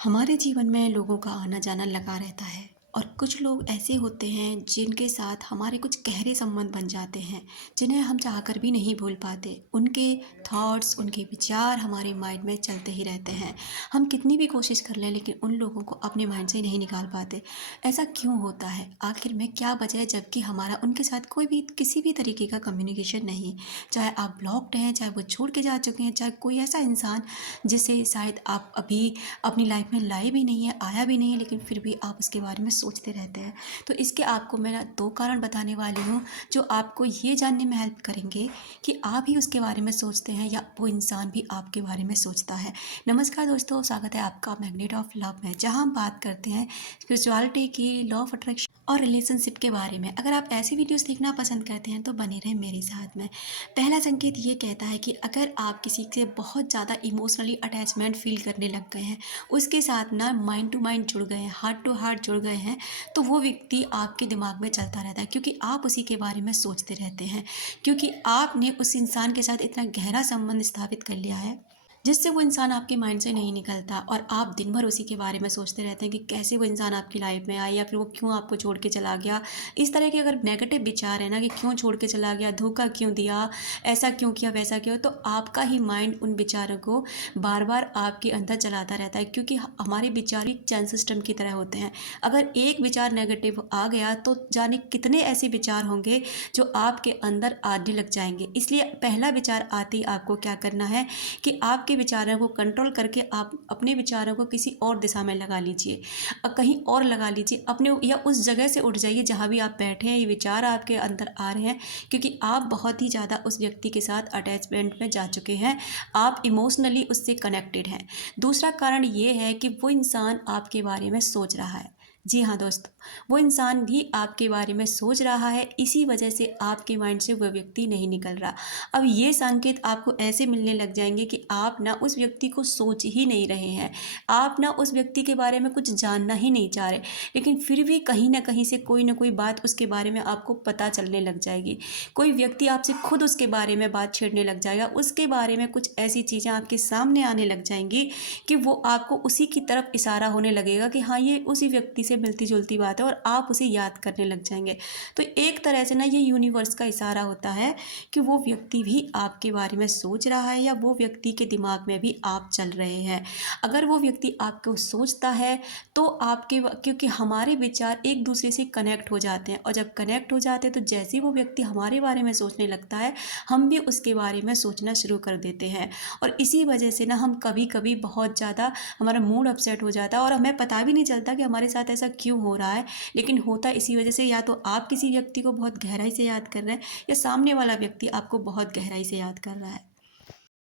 हमारे जीवन में लोगों का आना जाना लगा रहता है और कुछ लोग ऐसे होते हैं जिनके साथ हमारे कुछ गहरे संबंध बन जाते हैं, जिन्हें हम चाहकर भी नहीं भूल पाते। उनके थॉट्स, उनके विचार हमारे माइंड में चलते ही रहते हैं। हम कितनी भी कोशिश कर लें लेकिन उन लोगों को अपने माइंड से नहीं निकाल पाते। ऐसा क्यों होता है? आखिर में क्या वजह है जबकि हमारा उनके साथ कोई भी किसी भी तरीके का कम्युनिकेशन नहीं। चाहे आप ब्लॉक्ड हैं, चाहे वो छोड़ के जा चुके हैं, चाहे कोई ऐसा इंसान जिसे शायद आप अभी अपनी लाइफ में लाए भी नहीं है, आया भी नहीं है, लेकिन फिर भी आप उसके बारे में सोचते रहते हैं। तो इसके आपको मैं ना 2 कारण बताने वाली हूँ, जो आपको ये जानने में हेल्प करेंगे कि आप ही उसके बारे में सोचते हैं या वो इंसान भी आपके बारे में सोचता है। नमस्कार दोस्तों, स्वागत है आपका मैग्नेट ऑफ लव में, जहाँ हम बात करते हैं स्पिरिचुअलिटी की, लॉ ऑफ अट्रैक्शन और रिलेशनशिप के बारे में। अगर आप ऐसी वीडियोस देखना पसंद करते हैं तो बने रहें मेरे साथ में। पहला संकेत ये कहता है कि अगर आप किसी से बहुत ज़्यादा इमोशनली अटैचमेंट फील करने लग गए हैं, उसके साथ ना माइंड टू माइंड जुड़ गए हैं, हार्ट टू हार्ट जुड़ गए हैं, तो वो व्यक्ति आपके दिमाग में चलता रहता है, क्योंकि आप उसी के बारे में सोचते रहते हैं, क्योंकि आपने उस इंसान के साथ इतना गहरा संबंध स्थापित कर लिया है जिससे वो इंसान आपके माइंड से नहीं निकलता और आप दिन भर उसी के बारे में सोचते रहते हैं कि कैसे वो इंसान आपकी लाइफ में आया या फिर वो क्यों आपको छोड़ के चला गया। इस तरह के अगर नेगेटिव विचार है ना कि क्यों छोड़ के चला गया, धोखा क्यों दिया, ऐसा क्यों किया, वैसा क्यों, तो आपका ही माइंड उन विचारों को बार बार आपके अंदर चलाता रहता है, क्योंकि हमारे विचार एक चैन सिस्टम की तरह होते हैं। अगर एक विचार नेगेटिव आ गया तो जाने कितने ऐसे विचार होंगे जो आपके अंदर आने लग जाएंगे। इसलिए पहला विचार आते ही आपको क्या करना है कि आपके विचारों को कंट्रोल करके आप अपने विचारों को किसी और दिशा में लगा लीजिए, कहीं और लगा लीजिए अपने, या उस जगह से उठ जाइए जहाँ भी आप बैठे हैं, ये विचार आपके अंदर आ रहे हैं, क्योंकि आप बहुत ही ज़्यादा उस व्यक्ति के साथ अटैचमेंट में जा चुके हैं, आप इमोशनली उससे कनेक्टेड हैं। दूसरा कारण ये है कि वो इंसान आपके बारे में सोच रहा है। जी हाँ दोस्तों, वो इंसान भी आपके बारे में सोच रहा है, इसी वजह से आपके माइंड से वो व्यक्ति नहीं निकल रहा। अब ये संकेत आपको ऐसे मिलने लग जाएंगे कि आप ना उस व्यक्ति को सोच ही नहीं रहे हैं, आप ना उस व्यक्ति के बारे में कुछ जानना ही नहीं चाह रहे, लेकिन फिर भी कहीं ना कहीं से कोई ना कोई बात उसके बारे में आपको पता चलने लग जाएगी। कोई व्यक्ति आपसे खुद उसके बारे में बात छेड़ने लग जाएगा, उसके बारे में कुछ ऐसी चीज़ें आपके सामने आने लग जाएंगी कि वो आपको उसी की तरफ इशारा होने लगेगा कि हाँ, ये उसी व्यक्ति से मिलती जुलती बात है, और आप उसे याद करने लग जाएंगे। तो एक तरह से ना ये यूनिवर्स का इशारा होता है कि वो व्यक्ति भी आपके बारे में सोच रहा है, या वो व्यक्ति के दिमाग में भी आप चल रहे हैं। अगर वो व्यक्ति आपको सोचता है तो आपके, क्योंकि हमारे विचार एक दूसरे से कनेक्ट हो जाते हैं, और जब कनेक्ट हो जाते हैं तो जैसे ही वो व्यक्ति हमारे बारे में सोचने लगता है, हम भी उसके बारे में सोचना शुरू कर देते हैं। और इसी वजह से ना हम कभी कभी बहुत ज़्यादा हमारा मूड अपसेट हो जाता है और हमें पता भी नहीं चलता कि हमारे साथ ऐसा क्यों हो रहा है, लेकिन होता इसी वजह से, या तो आप किसी व्यक्ति को बहुत गहराई से याद कर रहे हैं या सामने वाला व्यक्ति आपको बहुत गहराई से याद कर रहा है।